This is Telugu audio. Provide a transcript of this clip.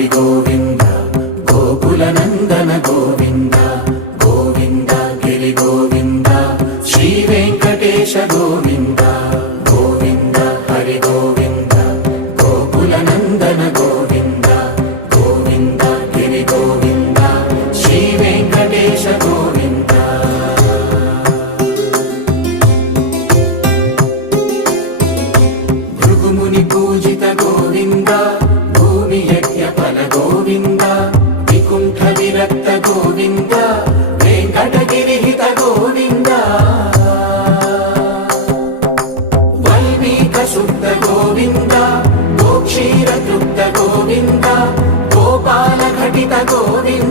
హరి గోవింద గోకుల నందన గోవింద గోవింద గిరి గోవింద శ్రీ వెంకటేశ గోవింద గోవింద హరి గోవింద గోకుల నందన గోవింద గోవింద గిరి గోవింద శ్రీ వెంకటేశ గోవింద భృగుముని పూజిత గోవింద భూమి యజ్ఞ ఫల గోవింద వికుంఠ విరక్త గోవింద వెంకటగిరి హిత గోవింద వల్మీక శుద్ధ గోవింద గోక్షీర తృప్త గోవింద గోపాల ఘటిత గోవింద